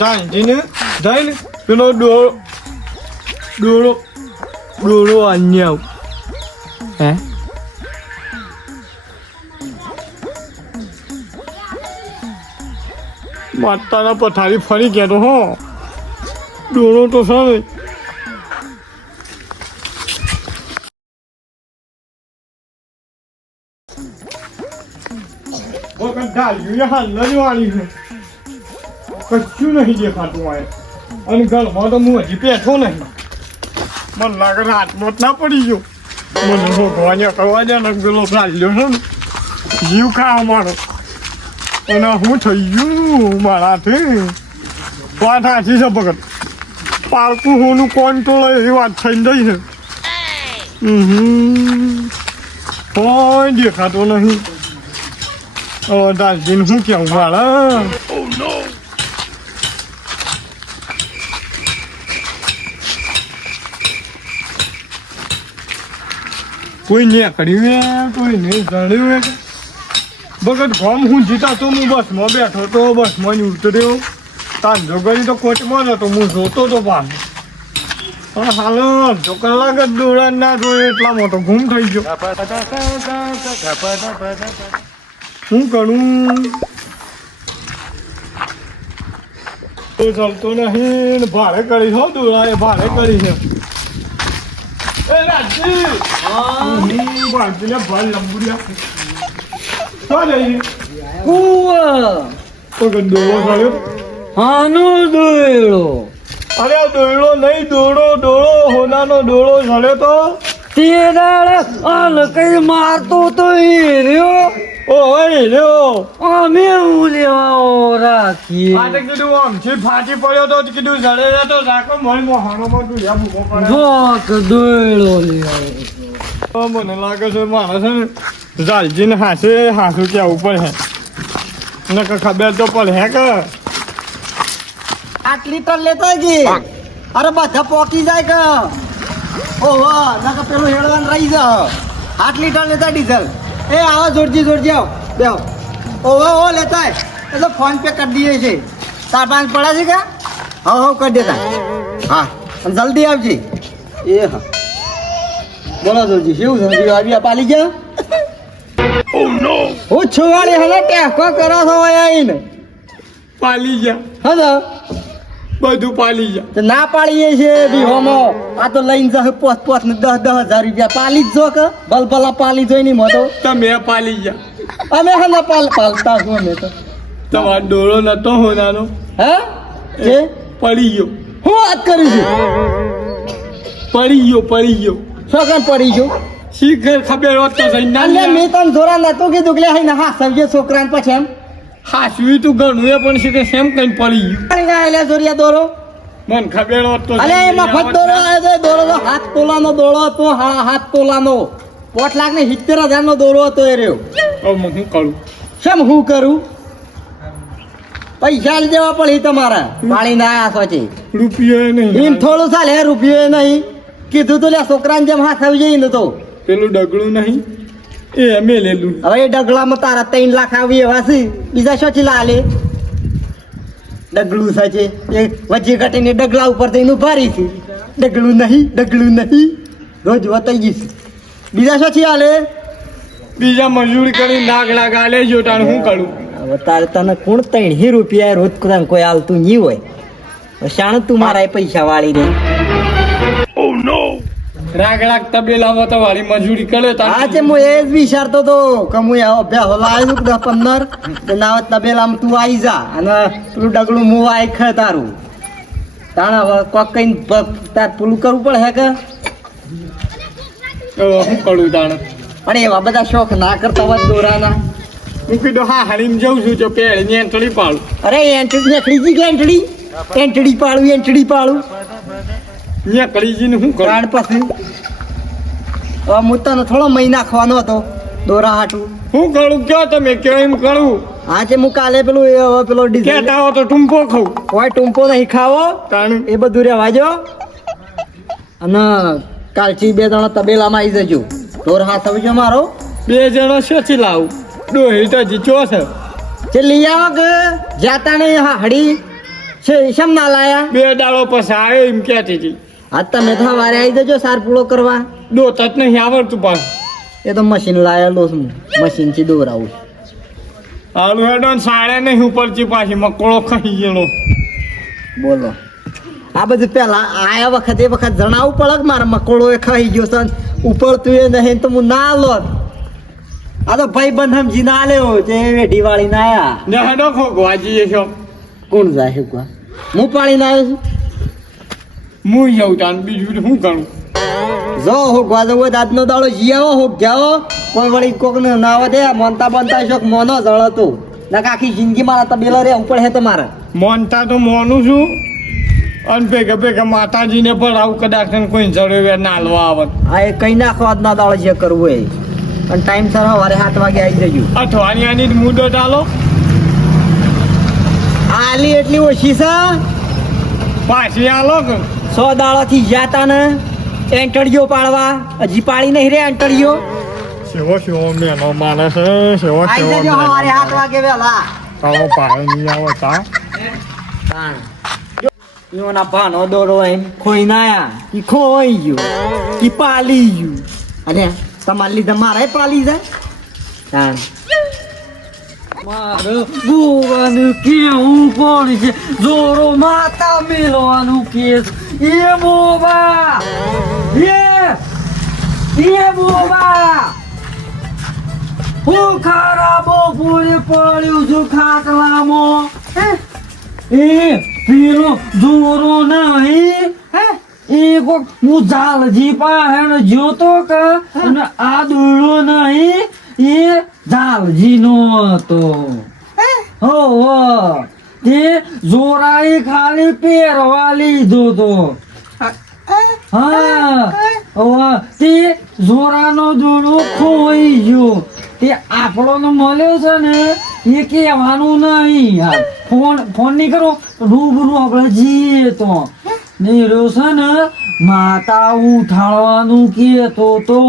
ધાંધીને જઈને પેલો ડોળો ડોળો ડોળો અન્ય હે માતાના પથારી ફરી ગયા તો હો ડોળો તો છે ને વખત ઢાળ્યું હાલ છે કશું નહીં દેખાતું આ અને ગળમાં તો હું હજી બેઠો નહીં. મને લાગે જ ના પડી ગયો. મને ભગવાને કરવા દે ને પેલો ચાલ્યો છે ને. જીવ ખાવા મારો અને હું થઈ ગયું મારાથી. વાત સાચી છે ભગત. પાલતું હોનું કોણ તો એ વાત થઈ ગઈ છે. કોઈ દેખાતો નહીં. દાલજીને શું કેવું મારા? કોઈ ને કર્યું કોઈ નહીં જાણ્યું હે. ભગત ગમ હું જીતા તો હું બસમાં બેઠો તો બસમાં જ ઉતર્યો. તાર જોગરી તો કોચમાં નતો, હું જોતો તો પાછો પણ હાલો અડધો કલાક જ દોડા ના જોયો, એટલા મોટો ગુમ થઈ ગયો. શું કરું? તો ચાલતો નહીં ભાડે કરી હો દોડા એ ભાડે કરી છે એ રાજજી! અરે આ નહીં દોડો ડોળો હોનાનો ડોળો ચાલ્યો તો તે કઈ મારતો તો રહ્યો. ઓ હોય રહ્યો અમે હું લેવા રાખીએ આ તો કીધું આમ છે ફાટી પડ્યો તો કીધું જડે તો રાખો મળી મોહાણોમાં તું યા ભૂખો પડે. જોક દોયડો લેવો તો મને લાગે છે મારે છે ને જાલજીને હાથે હાથું કેવું પડે નકર ખબર તો પડે હે કે. આટલી ટન લેતા જી અરે બધા પોકી જાય કે. ઓહો નકર પેલું હેડવાન રહી જા. આટલી ટન લેતા ડીઝલ. એ આવો જોડજી જોરજી આવો. બેહો. ઓહો ઓ લેતા. એ તો ફોન પે કરી દઈએ છે. ચાર પાંચ પડ્યા છે કે હા હા કરી દેતા. હા જલ્દી આવજી. એ હા. બોલો જોરજી શું સમજી આવી પાલી ગયા? હું છુવાડી હવે ટેકો કરો છો આવીને. પાલી ગયા. હા બધું પાલી જા. તો ના પાડીએ છે બીહોમો આ તો લઈને જશે પોત પોત ને દસ દસ હજાર રૂપિયા પાલી જ જો કે. બલબલા પાલી જોઈ ની મોટો તમે પાલી ગયા અમે હા ના પાલ પાલતા હું અમે તો? તમારો ડોળો નતો હોનાનો. હે? જે? પડી ગયો. હું વાત કરું છું? પડી ગયો પડી ગયો. છોકરા પડી ગયો? શીખર ખબર હોત તો ના મેં તને જોરા નતું કીધું કે હા હા સમજે છોકરાને પછી એમ. હાસવી તું ઘણું એ પણ શીખે સેમ કઈ પડી ગયું? એટલે જોરિયા દોરો. મન ખબર હોત તો અલે એ મફત દોરો આવ્યો દોરો તો હાથ તોલાનો દોરો હતો હા હાથ તોલાનો. પોટ લાખ ને સિત્તેર હજાર નો દોરો હતો એ રહ્યો. હવે હું કરું? શેમ હું કરું? પૈસા દેવા પડી તમારા. પાણી ના આયા સોચી. રૂપિયો નહીં. એમ થોડું ચાલે રૂપિયો નહીં. કીધું તો લે છોકરાને જેમ હાથ આવી ન તો. પેલું ડગલું નહીં? એ અમે લેલું હવે એ ડગલામાં તારા ત્રણ લાખ આવી એવા છે. બીજા શોચી લાલે. ડગલું સાચે એ વચ્ચે ઘટીને ડગલા ઉપર થઈને ભારી છે. ડગલું નહીં ડગલું નહીં. રોજ વતાઈ ગઈ છે. બીજા શોચી હાલે બીજા મજૂરી કરી લાગ લાગ આલે જો તાણ હું કરું? હવે તારે તને કોણ ત્રણ રૂપિયા રોજ કોઈ હાલતું નહીં હોય. શાણ તું મારા પૈસા વાળી દે. રાગ રાગ તબેલામાં તો વાળી મજૂરી કરે તો આજે છે હું એ જ વિચારતો તો કે હું આવો આવ્યું કે દસ પંદર ના તબેલામાં તું આવી જા અને પેલું ડગલું મું આઈ ખે તારું. તાણ હવે કોક કઈ તાર પેલું કરવું પડે હે કે? હું કરું તાણ? અને એવા બધા શોખ ના કરતા હોય દોરાના. હું કીધું હા હારીને જઉં છું જો પેડ ને એન્ટળી પાડું. અરે એન્ટડી નીકળી ગઈ કે એન્ટડી એન્ટડી પાડું એન્ટડી પાડું. જઈને હું કરું? પાસે પછી. હવે હું થોડો મહી નાખવાનો હતો દોરા હાટું. હું કરું? કયો તમે કયો એમ કરું? આજે હું કાલે પેલું એ હવે પેલો કેતા હો તો ટૂંકો ખાવ હોય ટૂંપો નહીં ખાવો. તાણ. એ બધું રહેવા જો અને કાલથી બે જણા તબેલામાં આવી જજો. ઢોર હાથ આવજો મારો. બે જણા શેથી લાવું? ડોહી તો જીચો છે. જે લઈ આવો કે જાતા નહીં હા હડી છે શેમ ના લાયા? બે દાડો પછી આવ્યો એમ કહેતી હતી. આ તમે તો વારે આવી જજો સાર પૂળો કરવા. દો જ નહીં આવડતું પાછું એ તો મશીન લાયેલો છું. મશીનથી દોરાવું આલુ હેડો સાડે નહીં ઉપરથી પાછી મકોળો ખાઈ ગયેલો. બોલો. આ બધું પેલા આયા વખત એ વખત જણાવવું પડે કે મારા મકોળો એ ખાઈ ગયો સન ઉપડતું એ નહીં તો હું ના લોત. આ તો ભાઈ બંધ સમજી ના લેવો તે વેઢી વાળી ના આયા. ને હેડો ખોગવા જઈએ છો. કોણ જાય છે હું પાણી ના આવ્યો છું? હું જાઉં તાન બીજું શું કરું જો હું ગવાજો હોય તો આજનો દાડો જી આવો હું ગયા કોઈ વળી કોક ને ના દે મોનતા બનતા શોખ મોનો જળતો ના આખી જિંદગી મારા તબેલો રે ઉપર હે તો મારે. મોનતા તો મોનું છું. અને ભેગા ભેગા માતાજીને પણ આવું કદાચ ને કોઈ જડે નાલવા આવત આ એ કઈ નાખો આજના દાડો જે કરવું એ અને ટાઈમ સર સવારે સાત વાગે આવી જજો. અઠવાડિયાની જ મુદત આલો આલી એટલી ઓછી છે? પાછી આલો કે? સો દાડાથી જાતા ને એન્ટડીઓ પાડવા. હજી પાડી નહીં રે એન્ટડીઓ સેવો સેવો મેનો માણસ સેવો સેવો જજો સવારે મેનો. વાગે વેલા. તારો પાડે નહીં આવો તા. ઈઓના પાનો દોડો એમ ખોઈ નાયા ઈ ખોઈ ગયું. ઈ પાલી ગયું. અને તમાર લીધે મારે પાલી જાય. તાણ. મારે ભૂવાનું કેવું પડશે જોરો માતા મેળવાનું કે છે. એ બોબા. એ. એ બોબા. હું ખરાબો પૂરે પડ્યું છું ખાટલામાં? એ પેલો જોરો નહીં? એ કોક હું ઝાલજી પાસે જોતો કે? અને આ દોડો નહીં. એ ઝાલજી નો હતો હો? હો તે જોરાઈ ખાલી પહેરવા લીધો તો. હા. તે જોરાનો જોડો ખોઈ ગયો. તે આપણો મળ્યો છે ને એ કહેવાનું નહીં. ફોન ફોન નહીં કરો. રૂબરૂ આપણે જઈએ તો. નહીં રહ્યો છે ને માતા ઉઠાડવાનું કહેતો તો.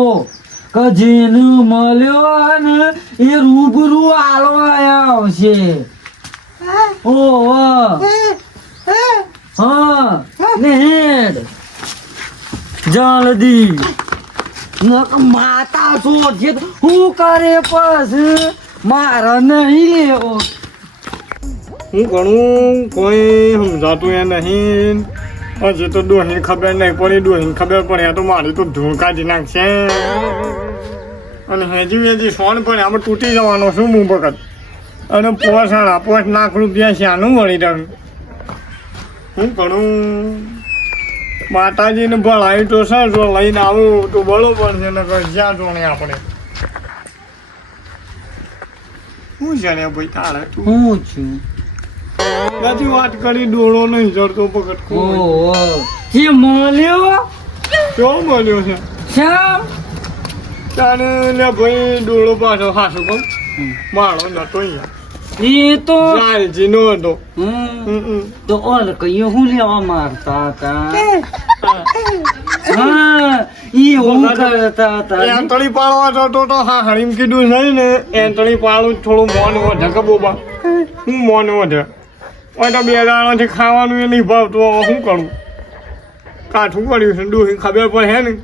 કે જેને મળ્યો ને એ રૂબરૂ આલવા આવશે. ઓ હા ને હેડ જલ્દી માતા શોધશે હું કરે પછી મારે નહીં લેવો. હું ઘણું કોઈ સમજાતું એ નહીં. હજી તો ડોહીને ખબર નહીં પડી, ડોહીને ખબર પડે તો મારી તો ધૂળ કાઢી નાખશે. અને હજી હજી સોન પણ આપણે તૂટી જવાનો શું હું વખત. અને પોસાણા પોસ લાખ રૂપિયા શાનું મળી રહ્યું. હું ઘણું માતાજીને ભણાવી તો સર જો લઈને આવું તો બરોબર છે ને જ્યાં જોણે આપણે. શું છે ને ભાઈ તારે તું? હું છું. બધી વાત કરી ડોળો નહીં જડતો પકડ કોઈ જે મળ્યો? જો મળ્યો છે? શ્યામ? તાને ને ભાઈ ડોળો પાછો હાસુ કમ માળો નતો અહીંયા. એ તો લાલજી નો હતો. હમ, હમ, હમ. તો ઓલ કયો હું લેવા મારતા હતા હા. ઈ હું કરતા હતા એંતળી પાડવા જતો તો હા હરીમ કીધું નહીં ને? એંતળી પાડું જ થોડું મોન વધે કે બોબા? હું મોન વધે? ઓય તો બે દાડાથી ખાવાનું એ નહીં ભાવતું શું કરું? કાઠું પડ્યું છે ડોહી ખબર પડે ને?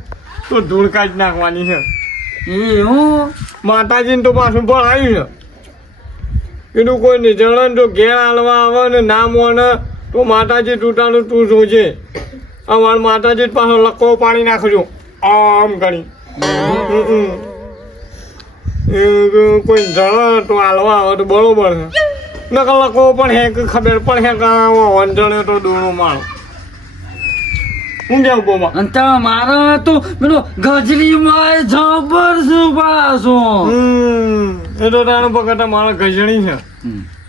તો ધૂળ જ નાખવાની છે. એ હું માતાજીને તો પાછું ભણાવ્યું છે. કીધું કોઈ નહીં જણા ને તો ઘેર હાલવા આવે ને ના મોને તો માતાજી તૂટાનું તું જોજે. અમાર માતાજી પાછો લક્કો પાણી નાખજો. આમ કરી. કોઈ જણે તો હાલવા આવે તો બરોબર છે. નકલ લક્કો પણ હેક ખબર પણ હેક વંજણે તો દોણો માળો હું ઊભો અને તમારે તો પેલો ગજરીમાં જબર છે પાછો? એ તો તારો પકડતા મારા ગજણી છે.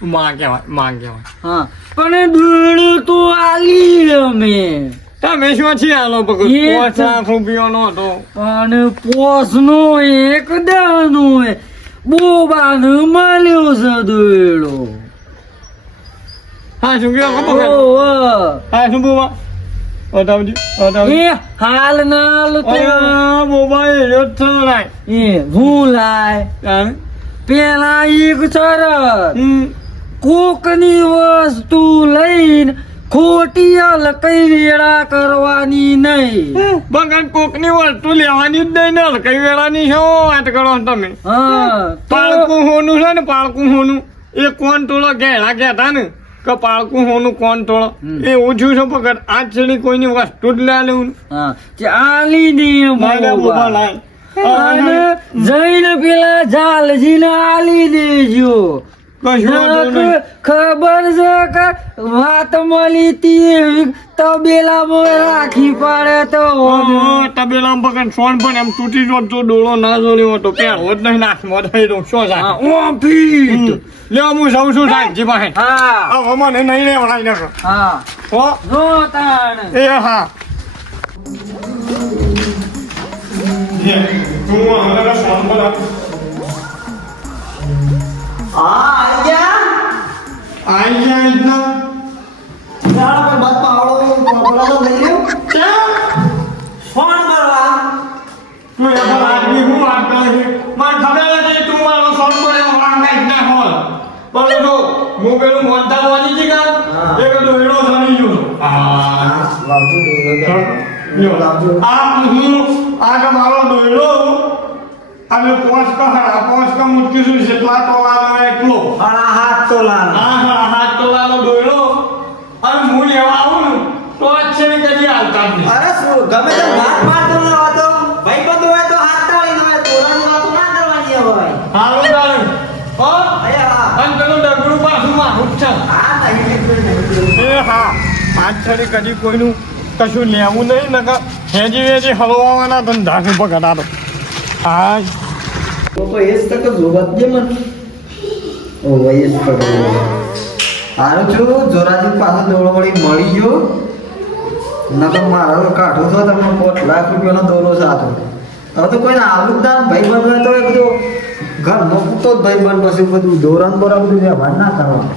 માં કહેવાયમાં કહેવાય. હા પણ દૂધ તો આલી અમે. તમે શું છે આલો પકડ પાંચ લાખ રૂપિયાનો હતો. પણ પોસનો એક દાનો બોબાને મળ્યો છે દોયડો. હા શું કહેવાય. હા શું બોબા બતાવજો બતાવજો હાલ નાલ તો મોબાઈલ બોબા એ ભૂલાય પેલા એક શરત કોકની વસ્તુ લઈને ખોટી અલકઈ વેળા કરવાની નહીં બગન કોકની વસ્તુ લેવાની જ નહીં ને કઈ વેળાની શું વાત કરો તમે હા પાળકું હોનું છે ને પાળકું હોનું એ કોણ ટોળો ઘેડા ઘેતા ને કે પાળકું હોનું કોણ તોળો એ ઓછું છે પકડ. આ છેડી કોઈની વસ્તુ જ લે લેવું ચાલી દે મારે ઊભા લાય. અને જઈને પેલા જાલજીને આલી દેજો. ખબર છે કે વાત મળી તી તબેલામાં રાખી પડે તો તબેલામાં પકડ સોન પણ એમ તૂટી જો તો ડોળો ના જોડ્યો હતો પહેરવો હોત નહીં નાખ થઈ રહ્યો શું હા, થાય ઓ ફીટ. લે હું સૌ શું થાય જી પાસે. હા. હવે મને નહીં લેવડાવી નાખો હા. હો. જો તાણ. એ હા. જે, તું હવે સોન પર હા મને જો પેલું મોનતા બોલી છે કે એ બધું એનો સની ગયો આ લાવજો. લાવજો આ હું આ મારો દોયડો અને પોંચ કહા પોંચ કા મુટકી શું જેટલા તોલાનો એકલો હાડા હાથ તોલા આ હા હાથ તોલાનો ડોયલો અને હું લેવા આવું તો છે ને કદી આવતા નહીં અરે શું ગમે તે વાત મારતો ના વાતો ભાઈ બંધ હોય તો હાથ તાળી હોય તોલાની વાતો ના કરવાની હોય. હાલો ડાળું હો? અરે હા. અને પેલું ડગડું પાછું મારું છે. હા નહીં એ હા પાંચ છડી કદી કોઈનું કશું લેવું નહીં નકર હેજી વેજી હલવાવાના ધંધા શું પકડાતો હા તો તો જ તક જોગત દે મન ઓ જ પકડો હારું છું, જોરાજી પાસે દોડો મળી ગયો. નકર મારો કાઢો તો તમને પાંચ લાખ રૂપિયાનો દોરો સાતો હવે તો કોઈને આવું જ ભાઈ બંધ તો એ બધું ઘર મૂકતો જ ભાઈ બંધ પછી બધું દોરાન બરાબર વ્યવહાર ના કરવાનો.